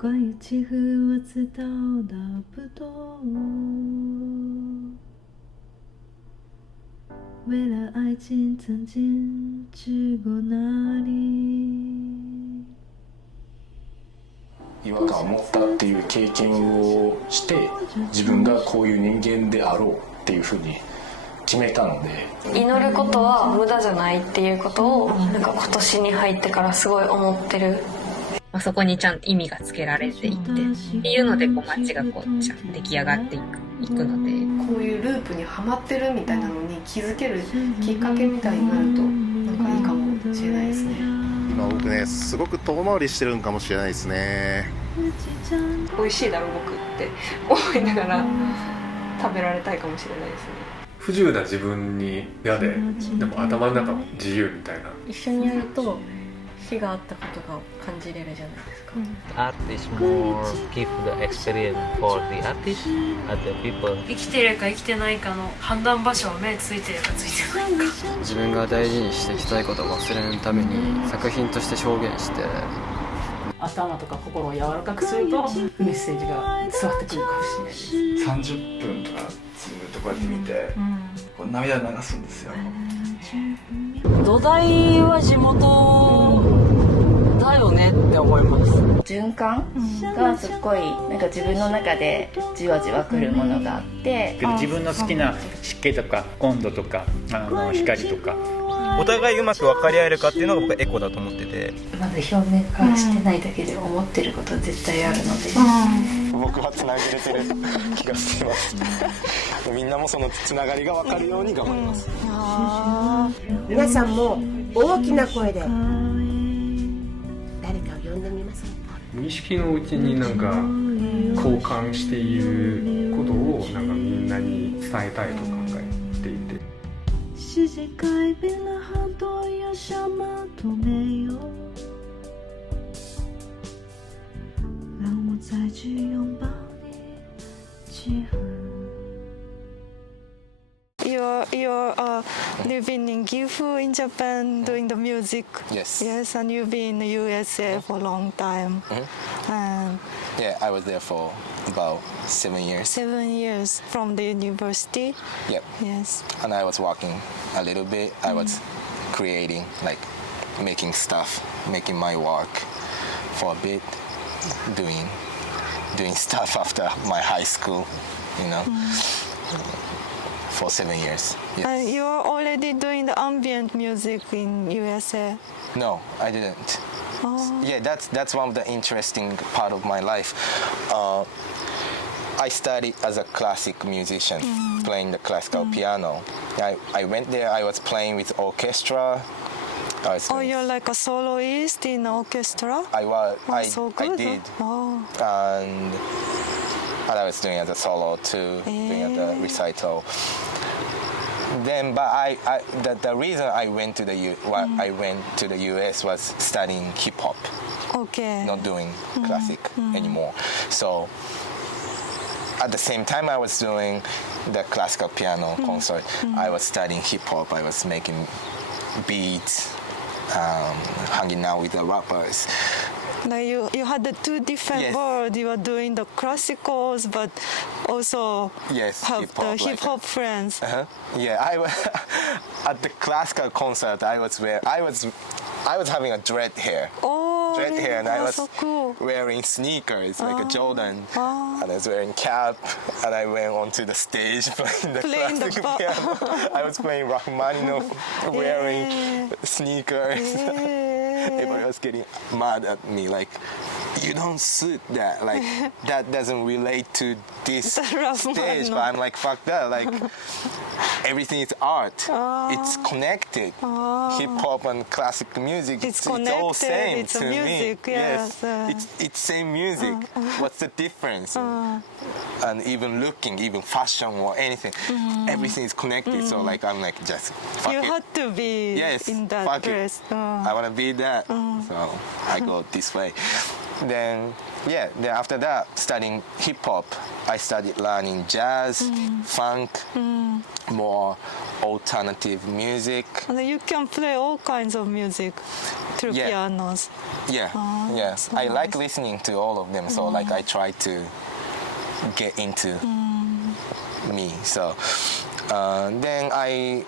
关于岐阜我知道的不多，为了爱情曾经去过哪里。違和感を持ったっていう経験をして自分がこういう人間であろうっていうふうに決めたので、祈ることは無駄じゃないっていうことをなんか今年に入ってからすごい思ってる。そこにちゃんと意味がつけられていてっていうのでこう街がこうちゃんと出来上がっていくので、こういうループにはまってるみたいなのに気づけるきっかけみたいになるとなんかいいかもしれないですね。今僕ねすごく遠回りしてるんかもしれないですね。美味しいだろ僕って思いながら食べられたいかもしれないですね。不自由な自分に嫌で、でも頭の中も自由みたいな。一緒にやると火があったことが感じれるじゃないですか。Art is more give the experience for the artist, other people. 生きてるか生きてないかの判断場所は目ついてるかついてないか。自分が大事にしていきたいことを忘れるために作品として表現して、頭とか心を柔らかくするとメッセージが伝わってくるかもしれないです。30分とかずっとこうやって見て、こう涙流すんですよ。土台は地元だよねって思います。循環がすっごいなんか自分の中でじわじわくるものがあって、自分の好きな湿気とか温度とか光とかお互いうまく分かり合えるかっていうのが僕はエコだと思ってて、まだ表面化してないだけで思ってることは絶対あるので、僕はつなげれてる気がしていますみんなもそのつながりが分かるように頑張ります。皆さんも大きな声で誰かを呼んでみますか。無意識のうちになんか交換していることをなんかみんなに伝えたいと考えていて。世界改变了很多，有什么都没有，让我再去拥抱你，几乎。You're living in GIFU in Japan doing the music. Yes. Yes, and you've been in the USA for a long time. And yeah, I was there for about 7 years. 7 years from the university. Yep. Yes. And I was working a little bit. I was creating, like making stuff, making my work for a bit, doing stuff after my high school, you know. For 7 years. Yes. You are already doing the ambient music in USA? No, I didn't. Oh. Yeah, that's one of the interesting part of my life. I studied as a classic musician, playing the classical piano. I went there. I was playing with orchestra. You're like a soloist in orchestra? I was. So good. I did. Oh. And I was doing as a solo too, doing as a recital. Then, but the reason I went to the US was studying hip hop. Okay. Not doing classic anymore. So at the same time I was doing the classical piano concert, I was studying hip hop. I was making beats, hanging out with the rappers. Like you had the two different worlds. You were doing the classicals, but also have the hip hop friends. Yeah, at the classical concert, I was having a dread hair. Dread hair, and I was so cool. wearing sneakers like a Jordan, and I was wearing cap, and I went onto the stage playing the classic piano. I was playing Rachmaninoff, wearing sneakers. Everybody was getting mad at me, like, you don't suit that, like, that doesn't relate to this stage. But I'm like, fuck that, like, everything is art. It's connected. Hip hop and classic music, it's all same to me. Yes, it's same music. What's the difference? And even looking, even fashion or anything, everything is connected. So like, I'm like, just fuck it. You had to be in that dress. I want to be that. So I go this way. Then yeah, then after that, studying hip hop, I started learning jazz, funk, more alternative music. And you can play all kinds of music through pianos. Yeah, yes. I like listening to all of them, so like I try to get into me. So then I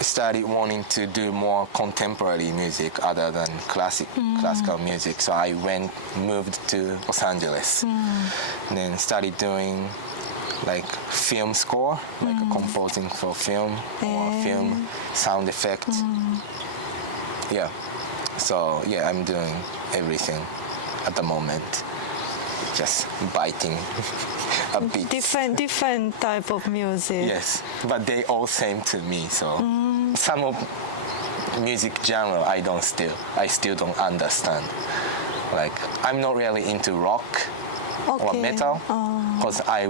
started wanting to do more contemporary music other than classical music. So I moved to Los Angeles, and then started doing like film score, like composing for film or film sound effects. Yeah. So yeah, I'm doing everything at the moment. Just biting a bit. Different type of music. Yes, but they all same to me. So some of music genre I still don't understand. Like I'm not really into rock or metal because I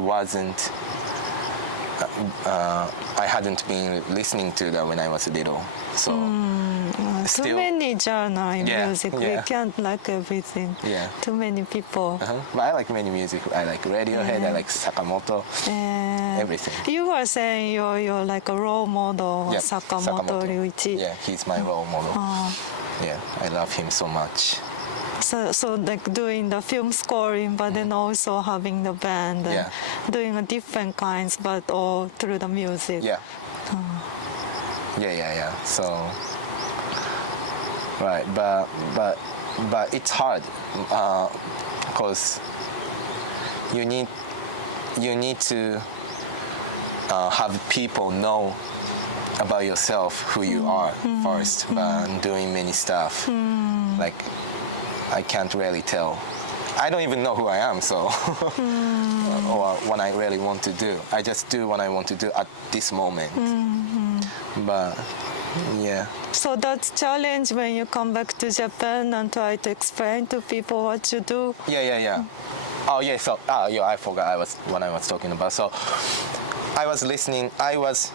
hadn't been listening to that when I was little. So too many genre in music. We can't like everything. Yeah. Too many people. But I like many music. I like Radiohead. I like Sakamoto. Everything. You were saying you're like a role model, Sakamoto Ryuichi. Yeah, he's my role model. Yeah, I love him so much. So like doing the film scoring, but then also having the band and doing a different kinds, but all through the music. Yeah. Yeah. So right, but it's hard because you need to have people know about yourself, who you are first, but doing many stuff. Like I can't really tell. I don't even know who I am, so or what I really want to do. I just do what I want to do at this moment. But yeah. So that's challenge when you come back to Japan and try to explain to people what you do. Yeah. Oh yeah. So I forgot what I was talking about. So I was listening. I was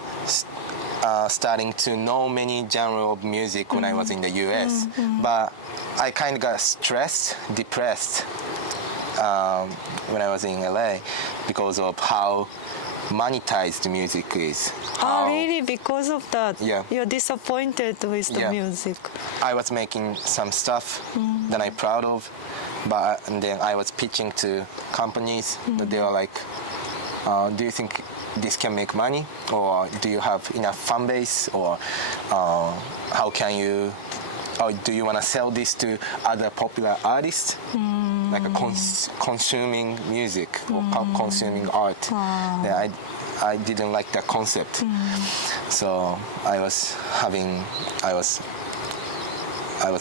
starting to know many genres of music when I was in the US, but I kind of got stressed, depressed when I was in LA because of how monetized music is. Really? Because of that? Yeah. You're disappointed with the music? I was making some stuff that I'm proud of, and then I was pitching to companies that they were like, do you think this can make money? Or do you have enough fan base? Or how can you, or do you want to sell this to other popular artists? Like consuming music or consuming art. Yeah, I didn't like that concept. So I was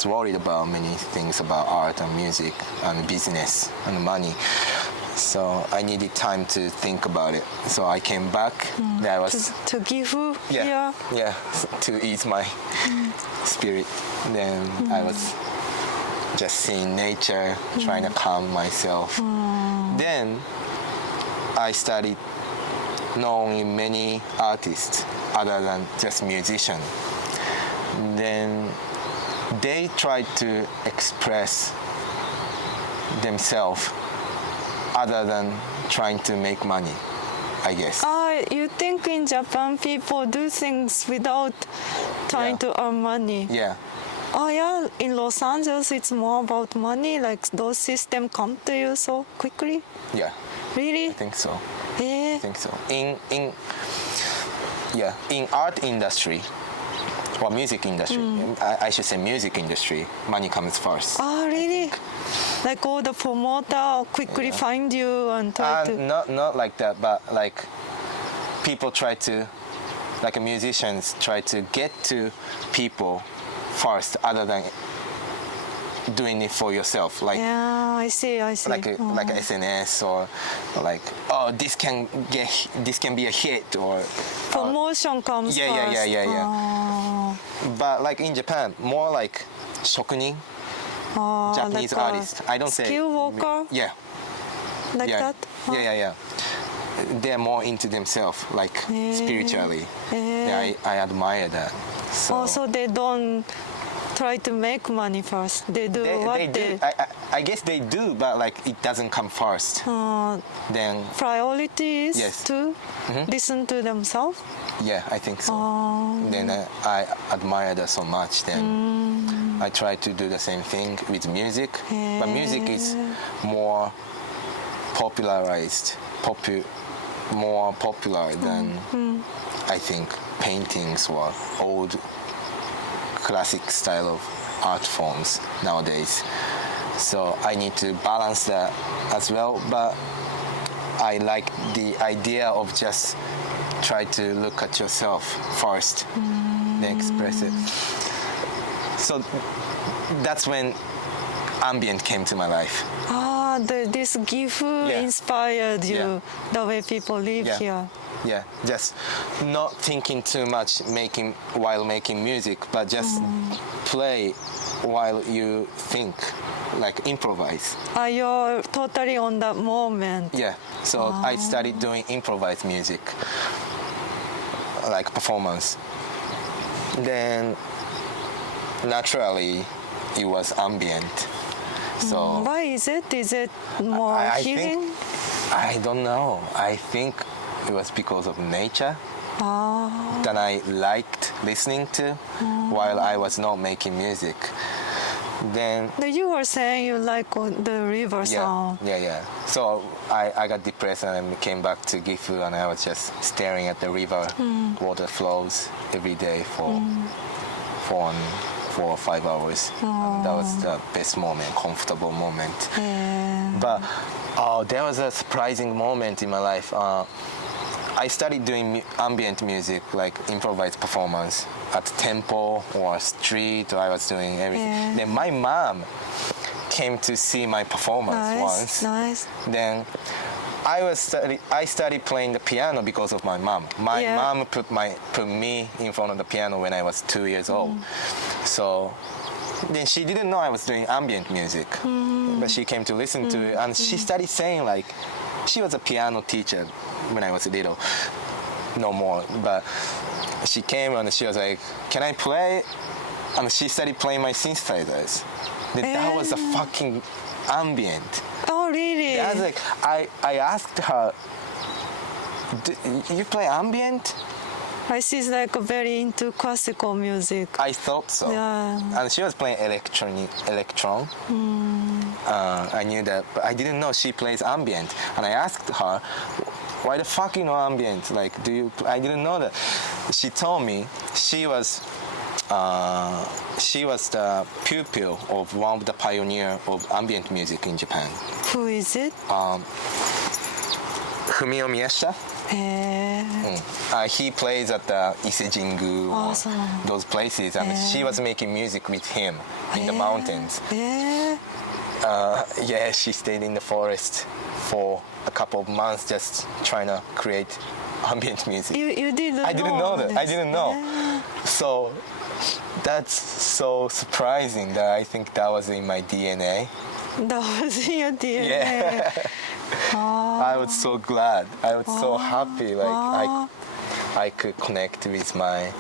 worried about many things about art and music and business and money. So I needed time to think about it. So I came back. I was to GIFU. Yeah, to ease my spirit. Then I was just seeing nature, trying to calm myself. Then I started knowing many artists other than just musicians. Then they tried to express themselves other than trying to make money, I guess. You think in Japan people do things without trying to earn money? Yeah. In Los Angeles it's more about money, like those systems come to you so quickly? Yeah. Really? I think so. I think so. In art industry, or music industry, I should say music industry, money comes first. Really? Like all the promoter quickly find you and try to... Not like that, but like people try to, like musicians try to get to people first other than doing it for yourself. Like, I see. Like SNS or like, this can be a hit or... Promotion comes first. Yeah. But like in Japan, more like shokunin, Japanese like artists. I don't say... Skill worker? Yeah. Like that? Yeah. They're more into themselves, like spiritually. Yeah, I admire that. So they don't try to make money first. They do I guess they do, but like it doesn't come first. Then priority is to listen to themselves. Yeah, I think so. Then I admire that so much. Then I try to do the same thing with music, but music is more popularized, more popular than I think paintings or old classic style of art forms nowadays. So I need to balance that as well, but I like the idea of just try to look at yourself first, then express it. So that's when ambient came to my life. This GIFU inspired you, the way people live here. Yeah, just not thinking too much while making music, but just play while you think, like improvise. You're totally on that moment. Yeah, so I started doing improvised music, like performance. Then naturally it was ambient. So why is it? Is it more healing? I don't know. I think it was because of nature that I liked listening to while I was not making music. Then you were saying you like the river sound. Yeah. So I got depressed and I came back to GIFU and I was just staring at the river, water flows every day for 4 or 5 hours. And that was the best moment, comfortable moment. But there was a surprising moment in my life. I started doing ambient music, like improvised performance at temple or street, or I was doing everything. Then my mom came to see my performance once. Nice. Then I started playing the piano because of my mom. My mom put me in front of the piano when I was 2 years old. So then she didn't know I was doing ambient music, but she came to listen to it, and she started saying like, she was a piano teacher when I was little, no more, but she came and she was like, can I play? And she started playing my synthesizers. That was a fucking ambient. Oh, really? I was like, I asked her, do you play ambient? She's like very into classical music. I thought so. Yeah. And she was playing electron. I knew that, but I didn't know she plays ambient. And I asked her, why the fuck you know ambient? Like, I didn't know that. She told me she was the pupil of one of the pioneer of ambient music in Japan. Who is it? Fumio Miyashita. He plays at the Ise-jingu or those places, and she was making music with him in the mountains. She stayed in the forest for a couple of months just trying to create ambient music. You didn't know? I didn't know that. I didn't know. So that's so surprising that I think that was in my DNA. That was in your DNA? Yeah. I was so glad. I was so happy. Like I could connect with my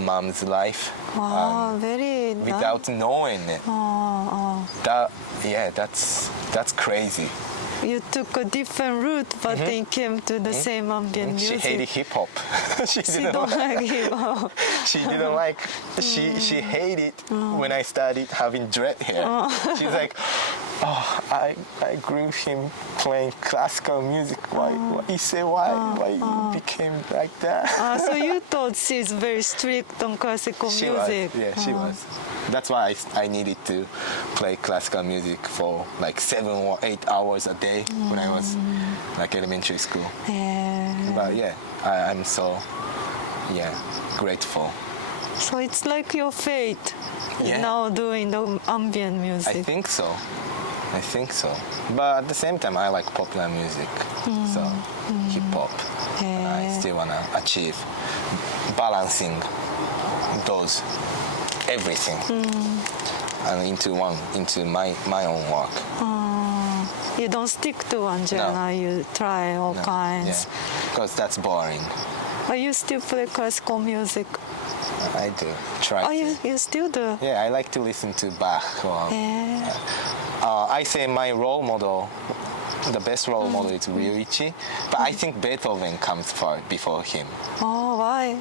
mom's life very without knowing it. That's crazy. You took a different route, but then came to the same ambient music. She hated hip hop. she don't like hip hop. She didn't like. She hated when I started having dread hair. She's like, I grew him playing classical music. Why you became like that? So you thought she's very strict on classical music. She was. That's why I needed to play classical music for like 7 or 8 hours a day when I was like elementary school. But I'm so grateful. So it's like your fate now doing the ambient music. I think so. But at the same time, I like popular music, so hip hop. I still wanna achieve balancing those everything and into my own work. You don't stick to one genre. You try all kinds. Because that's boring. You still play classical music? I do. Try. You still do? Yeah, I like to listen to Bach or I say my role model, the best role model is Ryuichi, but I think Beethoven comes before him. Oh, why?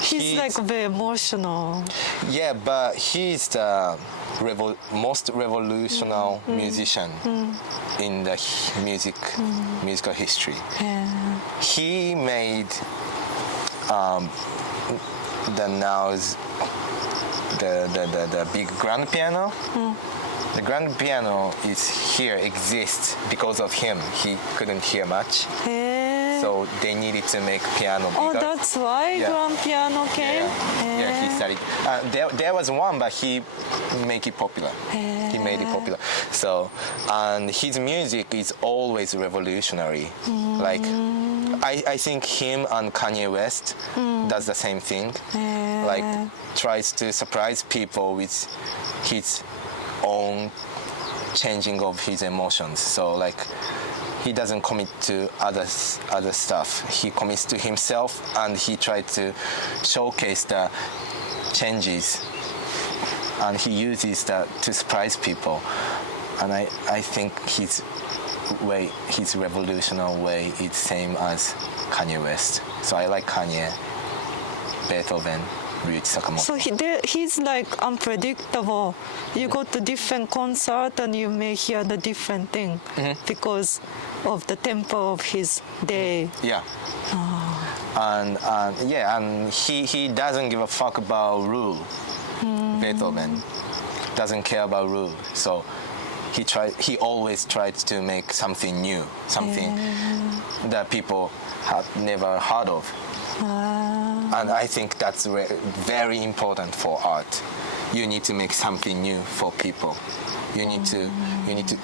He's like very emotional. Yeah, but he's the most revolutionary musician in the musical history. Yeah. He made the big grand piano. The grand piano exists because of him. He couldn't hear much. So they needed to make piano bigger. Oh, that's why grand piano came? Yeah, he studied. There was one, but he made it popular. He made it popular. So, and his music is always revolutionary. Like, I think him and Kanye West does the same thing. Like, tries to surprise people with his own changing of his emotions. So, like, he doesn't commit to other stuff. He commits to himself, and he tried to showcase the changes, and he uses that to surprise people. And I think his revolutionary way is same as Kanye West. So I like Kanye, Beethoven, Ryuichi Sakamoto. So he's like unpredictable. You go to different concert and you may hear the different thing because of the tempo of his day. Yeah. And he doesn't give a fuck about rule. Beethoven doesn't care about rule. So he always tried to make something new, something that people have never heard of. And I think that's very important for art. You need to make something new for people. You need to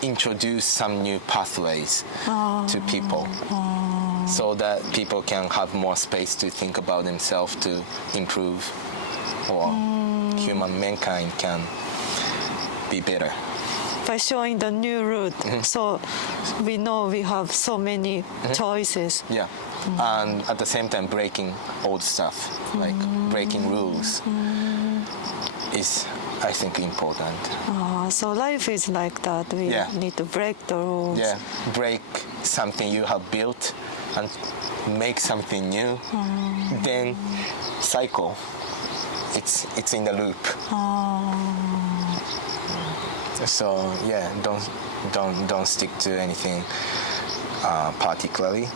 introduce some new pathways to people, so that people can have more space to think about themselves, to improve, or mankind can be better. By showing the new route, so we know we have so many choices. Yeah, and at the same time breaking old stuff, like breaking rules, is, I think, important. So life is like that. We need to break the rules. Yeah, break something you have built and make something new. Then cycle. It's in the loop. So yeah, don't stick to anything particularly.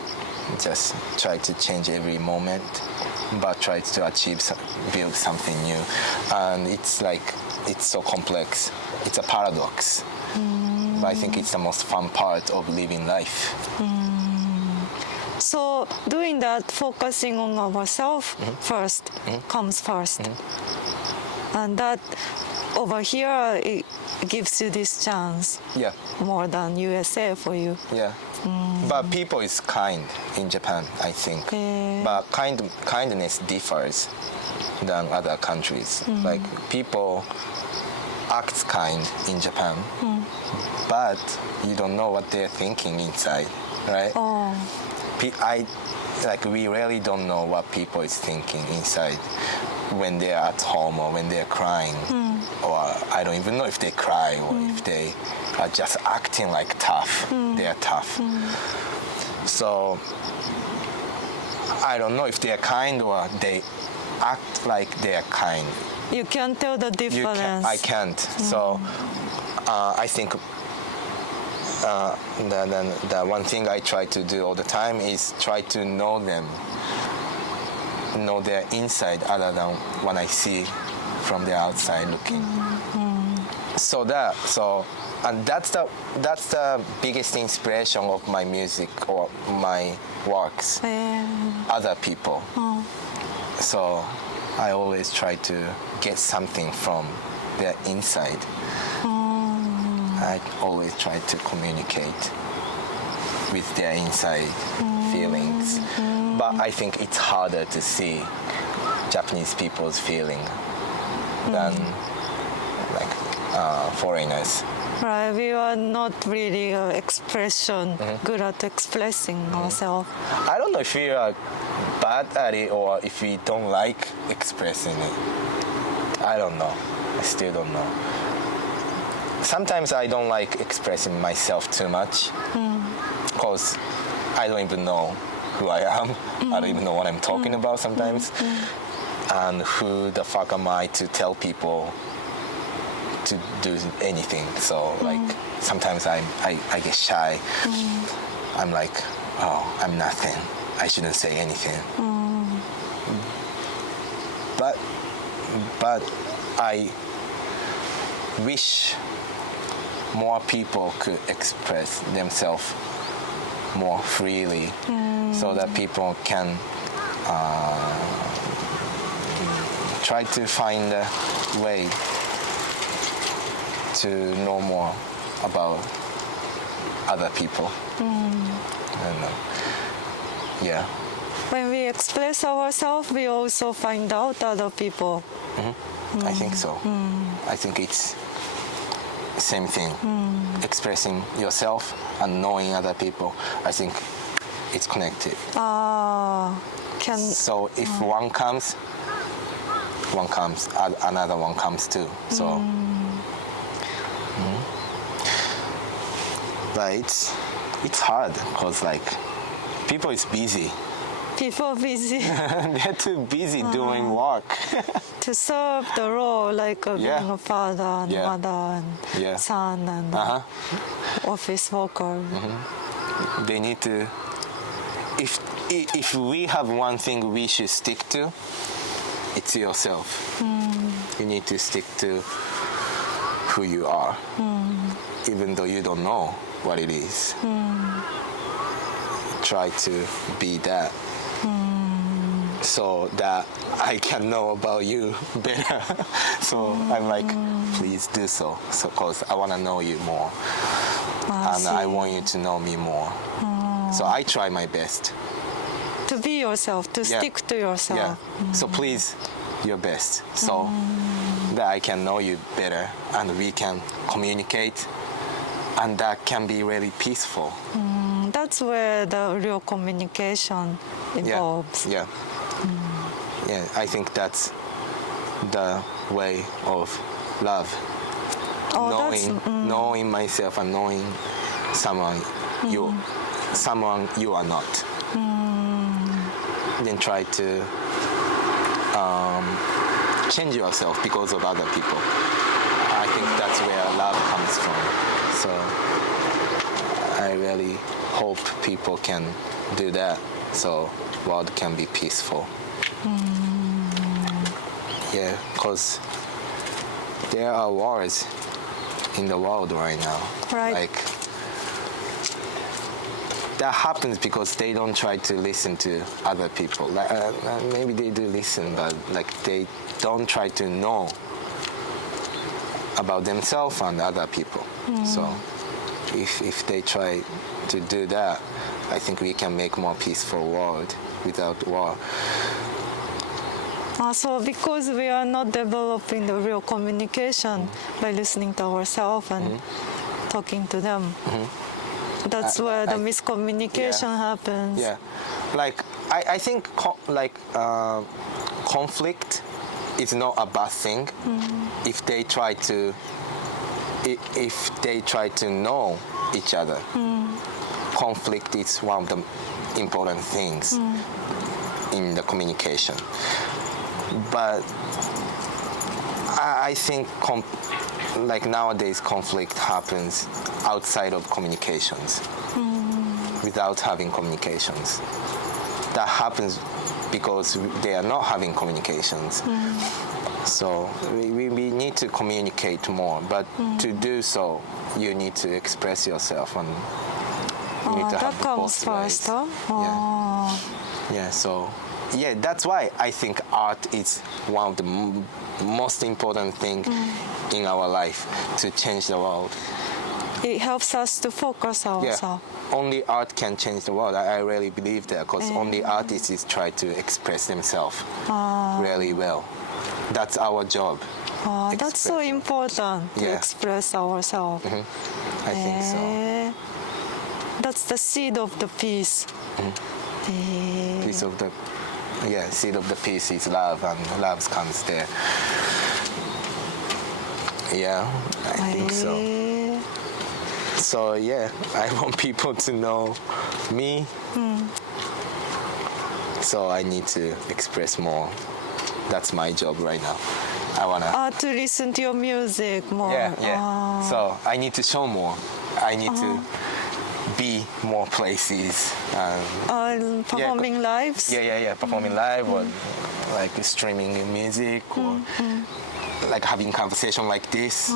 Just try to change every moment, but try to build something new. And it's so complex. It's a paradox. But I think it's the most fun part of living life. So doing that, focusing on ourselves first comes first. And that over here, it gives you this chance. Yeah. More than USA for you. Yeah. But people is kind in Japan, I think. But kindness differs than other countries. Like, people act kind in Japan, but you don't know what they're thinking inside, right? We really don't know what people is thinking inside when they're at home or when they're crying. Or I don't even know if they cry or if they are just acting like tough. They're tough. So I don't know if they're kind or they act like they're kind. You can't tell the difference. I can't. So I think the one thing I try to do all the time is try to know them, know their inside other than what I see from the outside looking. And that's the biggest inspiration of my music or my works. Other people. So I always try to get something from their inside. I always try to communicate with their inside feelings. But I think it's harder to see Japanese people's feeling than foreigners. Right, we are not really good at expressing ourselves. I don't know if we are bad at it or if we don't like expressing it. I don't know. I still don't know. sometimes I don't like expressing myself too much because I don't even know who I am. I don't even know what I'm talking about sometimes. And who the fuck am I to tell people to do anything? So like sometimes I get shy. I'm like, oh, I'm nothing. I shouldn't say anything. But I wish more people could express themselves more freely so that people can try to find a way to know more about other people. I don't know. Yeah. When we express ourselves, we also find out other people. I think so. I think it's same thing. Expressing yourself and knowing other people, I think it's connected. So if one comes, another one comes too. So, but it's hard because like people is busy. People are busy. They're too busy doing work. To serve the role, like being a father and mother and son and office worker. They need to. If we have one thing we should stick to, it's yourself. You need to stick to who you are, even though you don't know what it is. Try to be that. So that I can know about you better. So I'm like, please do so. So because I want to know you more. And I want you to know me more. So I try my best. To be yourself, to stick to yourself. Yeah. So please, your best. So that I can know you better and we can communicate. And that can be really peaceful. That's where the real communication involves. Yeah. I think that's the way of love. Knowing myself and knowing someone you are not. Then try to change yourself because of other people. I think that's where love comes from. So I really hope people can do that so world can be peaceful. Yeah, because there are wars in the world right now. Right. Like that happens because they don't try to listen to other people. Like maybe they do listen, but like they don't try to know about themselves and other people. So if they try to do that, I think we can make more peaceful world without war. So because we are not developing the real communication by listening to ourselves and talking to them, that's where the miscommunication happens. Yeah, like I think conflict is not a bad thing if they try to know each other. Conflict is one of the important things in the communication. But I think like nowadays conflict happens outside of communications, without having communications. That happens because they are not having communications. So we need to communicate more, but to do so, you need to express yourself and you need to have that comes first, huh? Yeah, so that's why I think art is one of the most important things in our life to change the world. It helps us to focus ourselves. Yeah, only art can change the world. I really believe that because only artists try to express themselves really well. That's our job. That's so important to express ourselves. I think so. That's the seed of the peace. Seed of the peace is love, and love comes there. Yeah, I think so. So yeah, I want people to know me. So I need to express more. That's my job right now. I wanna to listen to your music more. Yeah. So I need to show more. I need to be more places. Performing lives? Yeah. Performing live or like streaming music or like having conversation like this.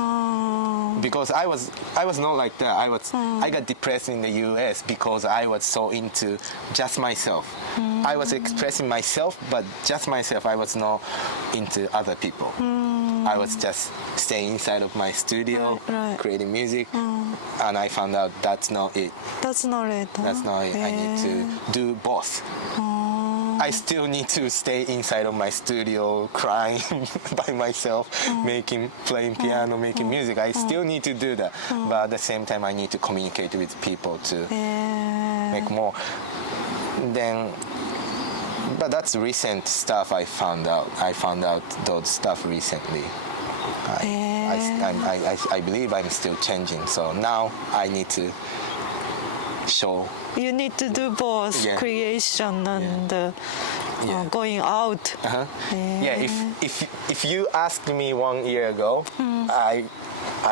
Because I was not like that. I got depressed in the US because I was so into just myself. I was expressing myself, but just myself. I was not into other people. I was just staying inside of my studio, creating music, and I found out that's not it. That's not it. I need to do both. I still need to stay inside of my studio, crying by myself, playing piano, making music. I still need to do that, but at the same time, I need to communicate with people to make more. But that's recent stuff I found out. I found out those stuff recently. I believe I'm still changing. So now I need to show. You need to do both creation and going out. If you asked me 1 year ago, I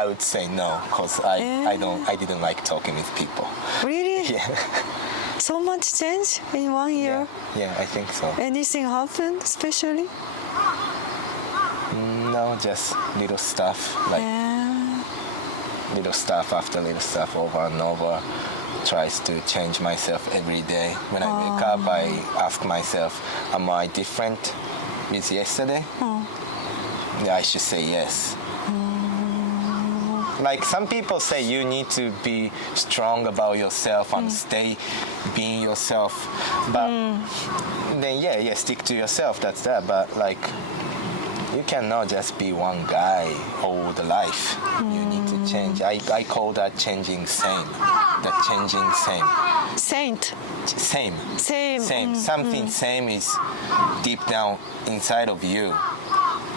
would say no because I didn't like talking with people. Really? Yeah. So much change in 1 year? Yeah, I think so. Anything happened especially? No, just little stuff, like little stuff after little stuff over and over. Tries to change myself every day. When I wake up, I ask myself, am I different with yesterday? Yeah, I should say yes. Like some people say you need to be strong about yourself and stay being yourself. But then stick to yourself, that's that. But like you cannot just be one guy all the life. You need to change. I call that changing same. The changing same. Saint. Same. Something same is deep down inside of you.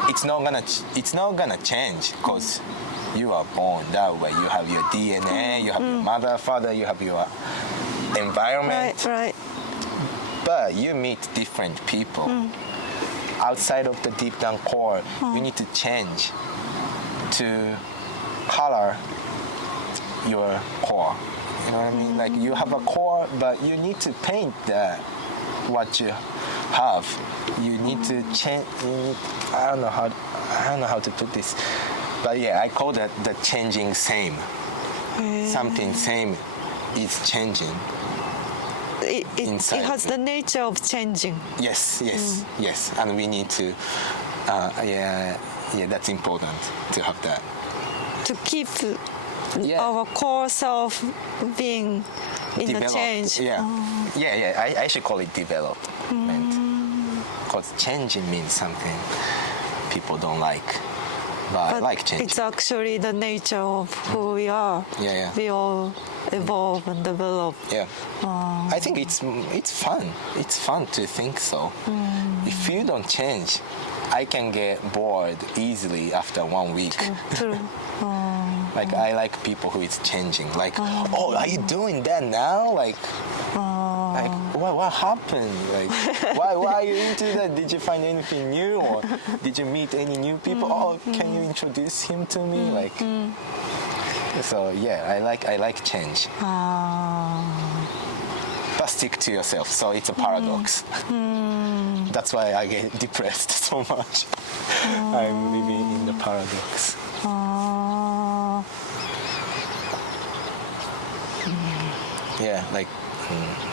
It's not gonna change because you are born that way. You have your DNA, you have your mother, father, you have your environment. Right. But you meet different people. Outside of the deep down core, you need to change to color your core. You know what I mean? Like you have a core, but you need to paint what you have. You need to change. I don't know how to put this, but yeah, I call that the changing same. Something same is changing. It has the nature of changing. Yes, and we need to. That's important to have that. To keep our core self being in the change. I should call it development. Because changing means something people don't like. But I like changing. It's actually the nature of who we are. We all evolve and develop. I think it's fun. It's fun to think so. If you don't change, I can get bored easily after 1 week. True. Like I like people who is changing. Like, are you doing that now? Like what happened? Like, why are you into that? Did you find anything new, or did you meet any new people? Can you introduce him to me? Like, so I like change. But stick to yourself. So it's a paradox. That's why I get depressed so much. I'm living in the paradox.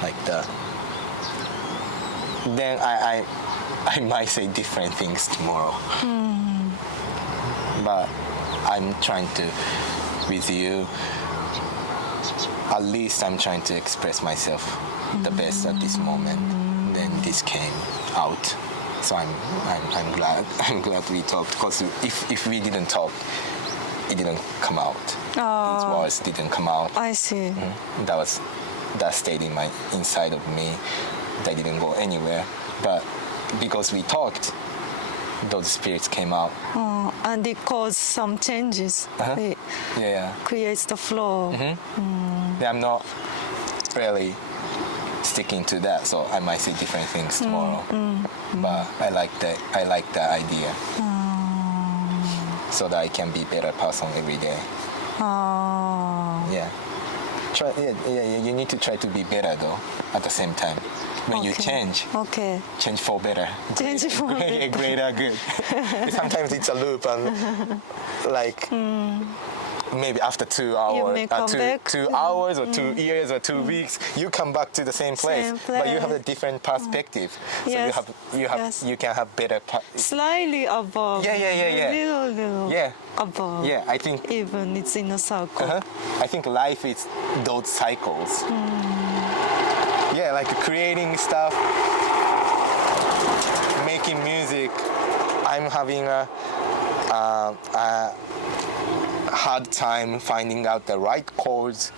Like that. Then I might say different things tomorrow. But I'm trying to, with you, at least I'm trying to express myself the best at this moment. Then this came out. So I'm glad we talked, because if we didn't talk, it didn't come out. These words didn't come out. I see. That stayed inside of me. That didn't go anywhere. But because we talked, those spirits came out. And it caused some changes. It creates the flow. Yeah, I'm not really sticking to that, so I might say different things tomorrow. But I like that idea, so that I can be a better person every day. Yeah. You need to try to be better though at the same time. When you change for better. Change for better. Greater good. Sometimes it's a loop, and like maybe after 2 hours, 2 hours or 2 years or 2 weeks, you come back to the same place, but you have a different perspective. So you can have better. Slightly above. Yeah. Little above. Yeah, I think even it's in a circle. I think life is those cycles. Yeah, like creating stuff, making music. I'm having a hard time finding out the right chords,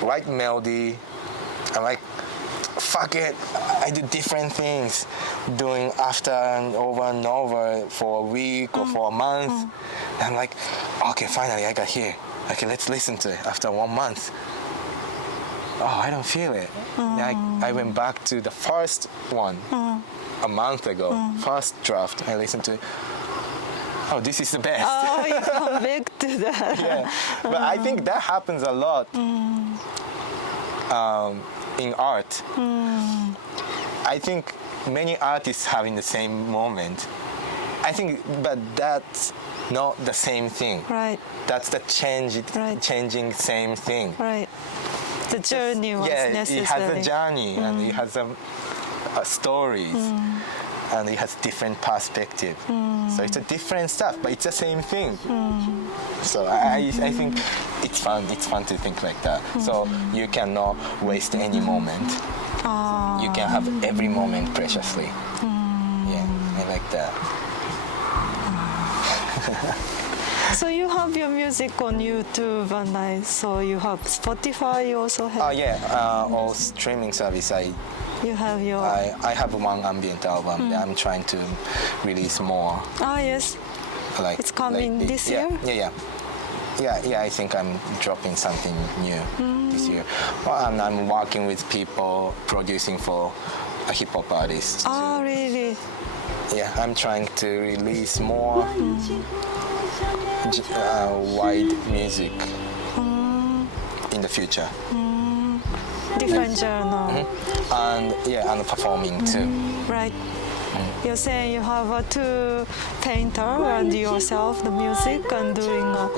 right melody. I'm like, fuck it, I do different things, doing after and over for a week or for a month. And I'm like, okay, finally I got here. Okay, let's listen to it after 1 month. Oh, I don't feel it. I went back to the first one a month ago, first draft. I listened to it. Oh, this is the best. Oh, you come back to that. Yeah, but I think that happens a lot in art. I think many artists having the same moment. I think, but that's not the same thing. Right. That's the changing same thing. Right. The journey was necessary. It has a journey and it has a stories and it has different perspective. So it's a different stuff, but it's the same thing. So I think it's fun. It's fun to think like that. So you cannot waste any moment. You can have every moment preciously. Yeah, I like that. So you have your music on YouTube, and I saw you have Spotify. You also have. Oh yeah, all streaming service. You have your. I have one ambient album. That I'm trying to release more. Ah yes. Like it's coming like this year. Yeah. I think I'm dropping something new this year. Well, and I'm working with people producing for a hip hop artist. Oh really? Yeah, I'm trying to release more wide music in the future. Different genre. And performing too. Right. You're saying you have two painter and yourself, the music, and doing a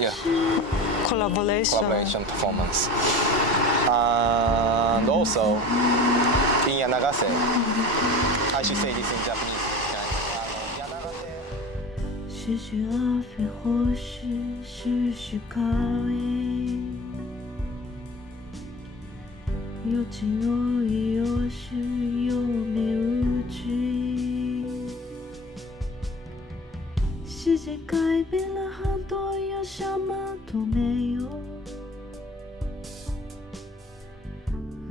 collaboration performance. And also in Yanagase, I should say this in Japanese. 徐徐而飞，或是徐徐靠近，有情有义，有是有美无惧。世界改变了很多，有什么都没有。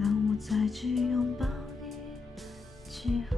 让我再去拥抱你，契合。